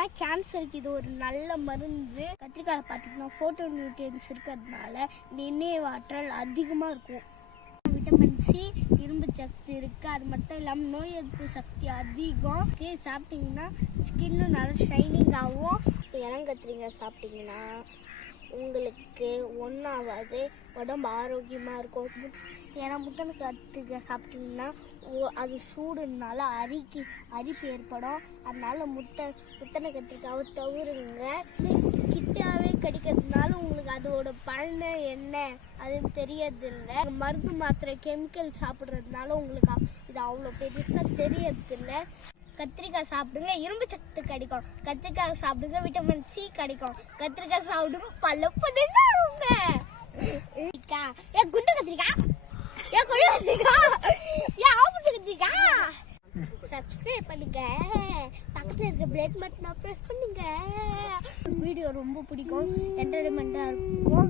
பார்த்தீங்கன்னா கேன்சருக்கு இது ஒரு நல்ல மருந்து. கத்திரிக்காயில் பார்த்தீங்கன்னா ஃபோட்டோ நியூட்ரியன்ஸ் இருக்கிறதுனால நினைவாற்றல் அதிகமாக இருக்கும். விட்டமின் சி, இரும்பு சக்தி இருக்குது. அது மட்டும் இல்லாமல் நோய் எதிர்ப்பு சக்தி அதிகம். சாப்பிட்டிங்கன்னா ஸ்கின்னு நல்லா ஷைனிங் ஆகும். இளங்கத்திரிக்காய் சாப்பிட்டிங்கன்னா உங்களுக்கு ஒன்றாவது உடம்பு ஆரோக்கியமாக இருக்கும். ஏன்னா முத்தனை கத்திரிக்காய் சாப்பிட்டிங்கன்னா அது சூடுனால அரிப்பு ஏற்படும். அதனால் முத்தனை கத்திரிக்காவை தவிருங்க. கிட்டாவே கடிக்கிறதுனால உங்களுக்கு அதோட பலன் என்ன அதுன்னு தெரியறதில்லை. மருந்து மாத்திரை கெமிக்கல் சாப்பிட்றதுனால உங்களுக்கு இது அவ்வளோ பெருசாக தெரியறதில்லை. கத்திரிக்காய் சாப்பிடுங்க, இரும்பு சக்தி கிடைக்கும். கத்திரிக்காய் சாப்பிடுங்க, விட்டமின் சி கிடைக்கும். கத்திரிக்காய் சாப்பிடுங்க, பல்ல பண்ணுங்க. ஏன் குண்டு கத்திரிக்காய், ஏன் கொழு கத்திரிக்காய், ஏன் ஆப்போசிட் கத்திரிக்காய். சப்ஸ்கிரைப் பண்ணுங்க, பக்கத்தில் இருக்க பிளேட் பட்டனை ப்ரெஸ் பண்ணுங்க. வீடியோ ரொம்ப பிடிக்கும், என்டர்டைன்மெண்ட்டாக இருக்கும்.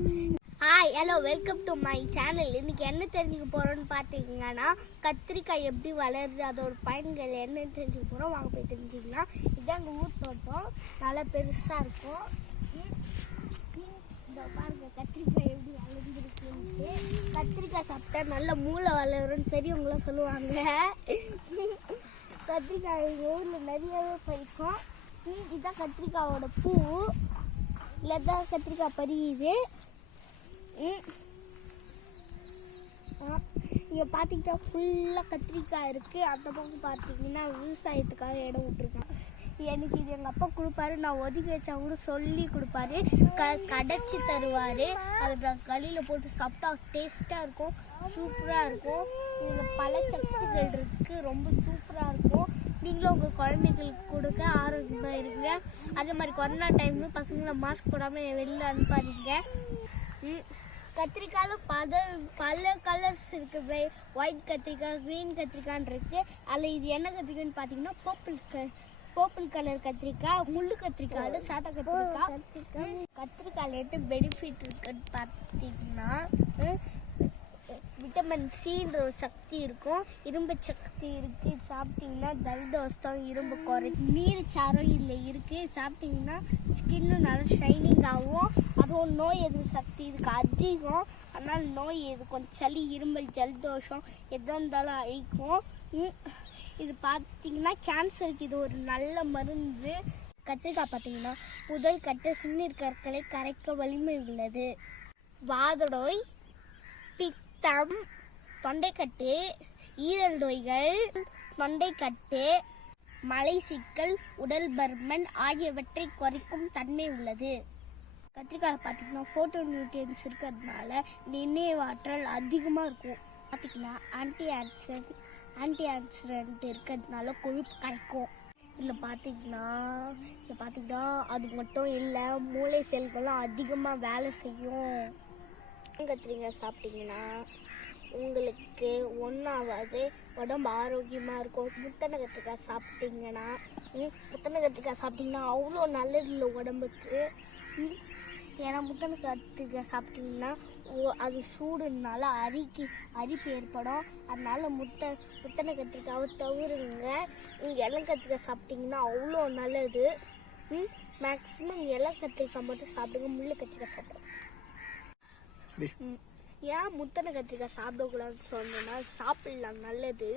Hi, hello, welcome to my channel. இன்றைக்கி என்ன தெரிஞ்சுக்க போகிறோன்னு பார்த்தீங்கன்னா கத்திரிக்காய் எப்படி வளருது, அதோட பயன்கள் என்னன்னு தெரிஞ்சுக்க போகிறோம். வாங்க போய் தெரிஞ்சுக்கலாம். இதுதான் எங்கள் ஊர் தோட்டம், நல்லா பெருசாக இருக்கும். இந்த பாருங்க கத்திரிக்காய் எப்படி வளர்ந்துருக்குன்ட்டு. கத்திரிக்காய் சாப்பிட்டா நல்ல மூளை வளரும்னு பெரியவங்களாம் சொல்லுவாங்க. கத்திரிக்காய் எங்கள் ஊரில் நிறையவே பறிக்கும். இதுதான் கத்திரிக்காயோட பூ. இல்லை தான் கத்திரிக்காய் பறியுது. இங்கே பார்த்தீங்கன்னா ஃபுல்லாக கத்திரிக்காய் இருக்குது. அந்த பக்கம் பார்த்தீங்கன்னா விவசாயத்துக்காக இடம் விட்டுருக்கேன். எனக்கு இது எங்கள் அப்பா கொடுப்பாரு, நான் ஒதுக்கி வச்சா கூட சொல்லி கொடுப்பாரு. கடைச்சி தருவார். அது நான் களியில் போட்டு சாப்பிட்டா டேஸ்ட்டாக இருக்கும், சூப்பராக இருக்கும். இதில் பல சக்திகள் இருக்குது, ரொம்ப சூப்பராக இருக்கும். நீங்களும் உங்கள் குழந்தைகளுக்கு கொடுக்க ஆரோக்கியமாக இருங்க. அதே மாதிரி கொரோனா டைம்ல பசங்களை மாஸ்க் போடாமல் வெளியில் அனுப்பாதீங்க. கத்திரிக்காயில் பல கலர்ஸ் இருக்குது. ஒயிட் கத்திரிக்காய், க்ரீன் கத்திரிக்காய்ன்னு இருக்குது. அதில் இது என்ன கத்திரிக்காய்ன்னு பார்த்தீங்கன்னா பர்பிள் கலர் கத்திரிக்காய், முள்ளு கத்திரிக்காயில் சாட்டை கத்திரிக்காய். கத்திரிக்காயில் எட்டு பெனிஃபிட் இருக்குன்னு பார்த்தீங்கன்னா விட்டமின் சின்ற ஒரு சக்தி இருக்கும், இரும்பு சக்தி இருக்குது. சாப்பிட்டிங்கன்னா ஜலதோஷம், இரும்பு குறை, நீர் சாரம் இதில் இருக்குது. சாப்பிட்டிங்கன்னா ஸ்கின்னு நல்லா ஷைனிங் ஆகும். அதுவும் நோய் எதிர்ப்பு சக்தி இதுக்கு அதிகம். அதனால் நோய் எதுக்கும் சளி, இருமல், ஜலதோஷம் எதாக இருந்தாலும் அழிக்கும். இது பார்த்திங்கன்னா கேன்சருக்கு இது ஒரு நல்ல மருந்து. கத்திரிக்காய் பார்த்திங்கன்னா முதல் கட்ட சிறுநீர் கற்களை கரைக்க வலிமை உள்ளது. வாதநோய், பித்தம், தொண்டைக்கட்டு, ஈரல் நோய்கள், தொண்டைக்கட்டு, மலைச்சிக்கல், உடல் பருமன் ஆகியவற்றை குறைக்கும் தன்மை உள்ளது. கத்திரிக்காயில் பார்த்திங்கன்னா ஃபோட்டோ நியூட்ரியன்ஸ் இருக்கிறதுனால நினைவாற்றல் அதிகமாக இருக்கும். பார்த்திங்கன்னா ஆன்டி ஆக்சிடென்ட் இருக்கிறதுனால கொழுப்பு கரைக்கும். இதில் பார்த்திங்கன்னா அது மட்டும் இல்லை, மூளை செல்கள்லாம் அதிகமாக வேலை செய்யும். கத்திரிக்காய் சாப்பிட்டிங்கன்னா உங்களுக்கு ஒன்றாவது உடம்பு ஆரோக்கியமாக இருக்கும். முத்தனை கத்திரிக்காய் சாப்பிட்டிங்கன்னா அவ்வளோ நல்லது இல்லை உடம்புக்கு. ஏன்னா முத்தனை கத்திரிக்காய் சாப்பிட்டிங்கன்னா அது சூடுனால அரிப்பு ஏற்படும். அதனால் முத்தனை கத்திரிக்காவை தவிருங்க. இளம் கத்திரிக்காய் சாப்பிட்டிங்கன்னா அவ்வளோ நல்லது. மேக்ஸிமம் இளம் கத்திரிக்காய் மட்டும் சாப்பிடுங்க, முள்ளு கத்திரிக்காய் சாப்பிடுங்க. ஏன் முத்தனை கத்திரிக்காய் சாப்பிடக்கூடாதுன்னு சொன்னோன்னா சாப்பிடலாம், நல்லது.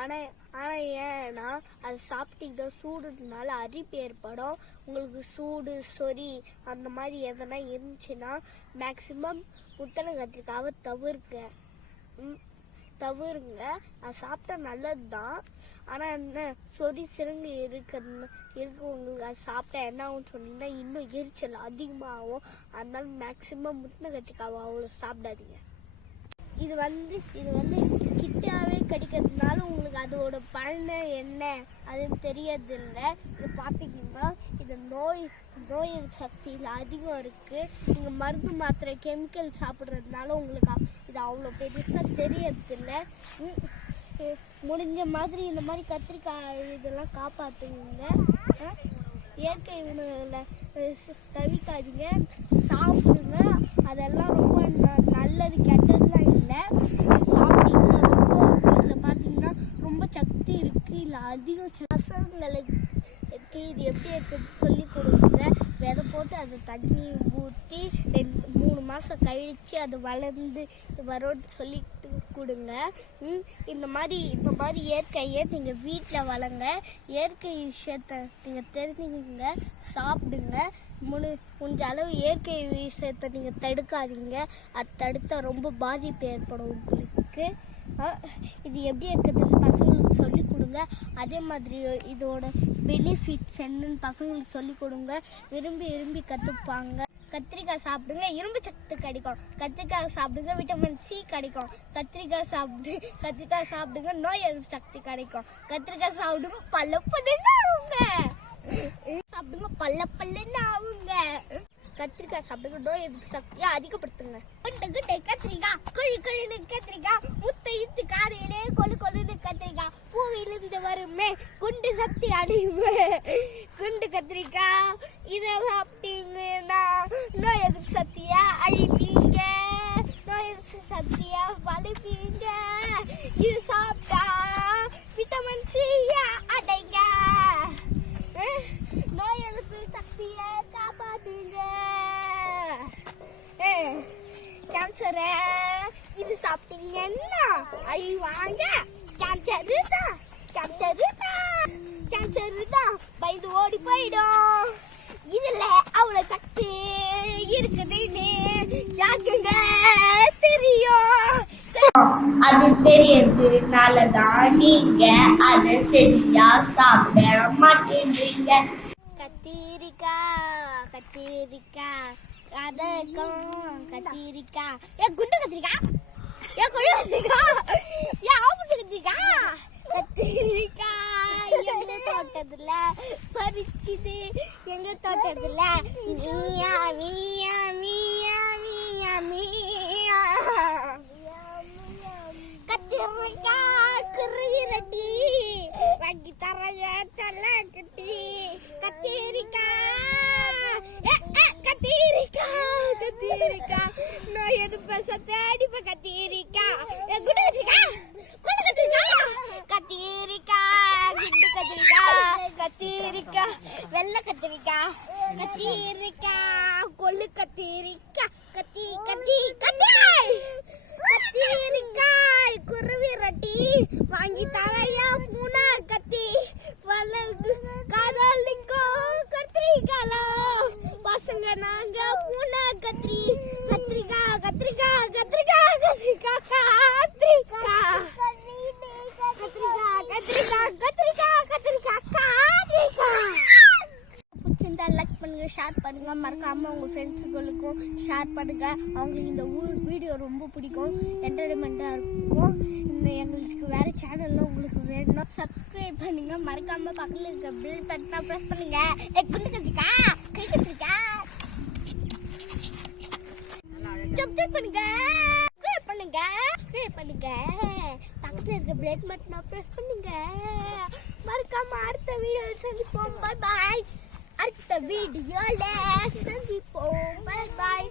ஆனால் ஏன்னா அது சாப்பிட்டீங்கன்னா சூடுனால அரிப்பு ஏற்படும். உங்களுக்கு சூடு, சொறி அந்த மாதிரி எதனா இருந்துச்சுன்னா மேக்ஸிமம் முத்தனை கத்திரிக்காவை தவிருங்க. அது சாப்பிட்டா நல்லது தான். ஆனால் என்ன சொறி சிறுங்கு இருக்கவங்களுக்கு அது சாப்பிட்டா என்ன ஆகும்னு சொன்னீங்கன்னா இன்னும் எரிச்சல் அதிகமாகும். அதனால மேக்ஸிமம் முத்தனை கத்திரிக்காவை அவ்வளோ சாப்பிடாதீங்க. இது வந்து கிட்டாவே கடிக்கிறதுனால உங்களுக்கு அதோட பலன் என்ன அதுன்னு தெரியறதில்லை. இது பார்த்தீங்கன்னா இது நோய் சக்தியில் அதிகம் இருக்குது. நீங்கள் மருந்து மாத்திரை கெமிக்கல் சாப்பிட்றதுனால உங்களுக்கு இது அவ்வளோ பெருசாக தெரியறதில்லை. முடிஞ்ச மாதிரி இந்த மாதிரி கத்திரிக்காய் இதெல்லாம் காப்பாற்றுங்க. இயற்கை உணவுகளை தவிக்காதீங்க, சாப்பிடுங்க. அதெல்லாம் ரொம்ப நல்லது, கெட்டதுலாம் இல்லை. சாப்பிட்டீங்கன்னா இதில் பார்த்தீங்கன்னா ரொம்ப சக்தி இருக்குது. இல்லை அதிகம் பசங்களுக்கு இருக்குது. இது எப்படி இருக்குன்னு சொல்லி கொடுங்க. விதை போட்டு அதை தண்ணி ஊற்றி 2-3 மாதம் கழித்து அது வளர்ந்து வரும்னு சொல்லி கொடுங்க. இந்த மாதிரி இயற்கையை நீங்கள் வீட்டில் வளங்க. இயற்கை விஷயத்தை நீங்கள் தெரிஞ்சுக்கிங்க, சாப்பிடுங்க. முடிஞ்ச அளவு இயற்கை விஷயத்தை நீங்கள் தடுக்காதீங்க. அது தடுத்தால் ரொம்ப பாதிப்பு ஏற்படும் உங்களுக்கு. இது எப்படி இருக்குதுன்னு பசங்களுக்கு சொல்லிக் கொடுங்க. அதே மாதிரி இதோட பெனிஃபிட்ஸ் என்னன்னு பசங்களுக்கு சொல்லிக் கொடுங்க. விரும்பி கற்றுப்பாங்க. கத்திரிக்காய் சாப்பிடுங்க, இரும்பு சத்து கிடைக்கும். கத்திரிக்காய் சாப்பிடுங்க, விட்டமின் சி கிடைக்கும். கத்திரிக்காய் சாப்பிடுங்க, நோய் எதிர்ப்பு சக்தி கிடைக்கும். கத்திரிக்காய் சாப்பிடுங்க, பல்லுன்னு ஆகுங்க. கத்திரிக்காய் சாப்பிடுங்க, நோய் எதிர்ப்பு சக்தியை அதிகப்படுத்துங்க. கத்திரிக்காய் முத்தை இழுத்து காலையிலே கொழுன்னு கத்திரிக்காய் பூவிலிருந்து வருமே குண்டு சக்தி அழியுமே. குண்டு கத்திரிக்காய் இதை சாப்பிட்டீங்கன்னா நோய் எதிர்ப்பு சக்தியை அழிப்பீங்க. நோய் எதிர்ப்பு சக்தியை வலிப்பீங்க. இது சாப்பிட்டா விட்டமின் சி அடைங்க. நோய் எதிர்ப்பு சக்தியை காப்பாத்துங்க. கேன்சரு இது சாப்பிட்டீங்கன்னா அழிவாங்க. கேன்சர் தான் பயந்து ஓடி போயிடும். இதுல அவ்வளவு சக்தி இருக்குதுன்னு யாருக்குங்க தெரியும்? அது தெரியறதுனாலதான் நீங்க அதை சரியா சாப்பிட மாட்டேன்றீங்க. கத்திரிக்காய் அதற்கும் கத்திரிக்காய் குண்டு கத்திரிக்காய் கொழு கத்திரிக்காய் ஆப்போசிட் கத்திரிக்காய் எங்க தோட்டத்துல பறிச்சுது. எங்க தோட்டத்துல மீயா மீயா மீயா மீயா மீயா கத்திரிக்காய் குருவி ரெட்டி வாங்கி தரைய சொல்ல கட்டி. கத்திரிக்காய் நான் எது பேச தேடிப்ப. கத்திரிக்காய் குண்டு கத்திரிக்காய் வெள்ளை கத்திரிக்காய் கொள்ளு கத்திரிக்காய் குருவி ரொட்டி வாங்கி தரையா பூனா கத்தி காதலிங்கோ கத்திரிக்காலோ பசங்க நாங்க பூனா லைக் பண்ணுங்க, ஷேர் பண்ணுங்க. மறக்காம உங்க ஃப்ரெண்ட்ஸுகளுக்கும் ஷேர் பண்ணுங்க. அவங்களுக்கு இந்த வீடியோ ரொம்ப பிடிக்கும், என்டர்டைன்மெண்டா இருக்கும். எங்களுக்கு வேற சேனல்ல உங்களுக்கு வேணும்னா சப்ஸ்கிரைப் பண்ணுங்க. மறக்காம பக்கத்துல இருக்க பெல் பட்டனை பிரஸ் பண்ணுங்க. குண்டு கத்திரிக்காய் கை கத்திரிக்காய் சப்ஸ்கிரைப் பண்ணுங்க. பக்கத்துல இருக்க பெல் பட்டனை பிரஸ் பண்ணுங்க. மறக்காம அடுத்த வீடியோல சந்திப்போம். Bye bye. அடுத்த வீடியோல சந்திப்போம். Bye bye.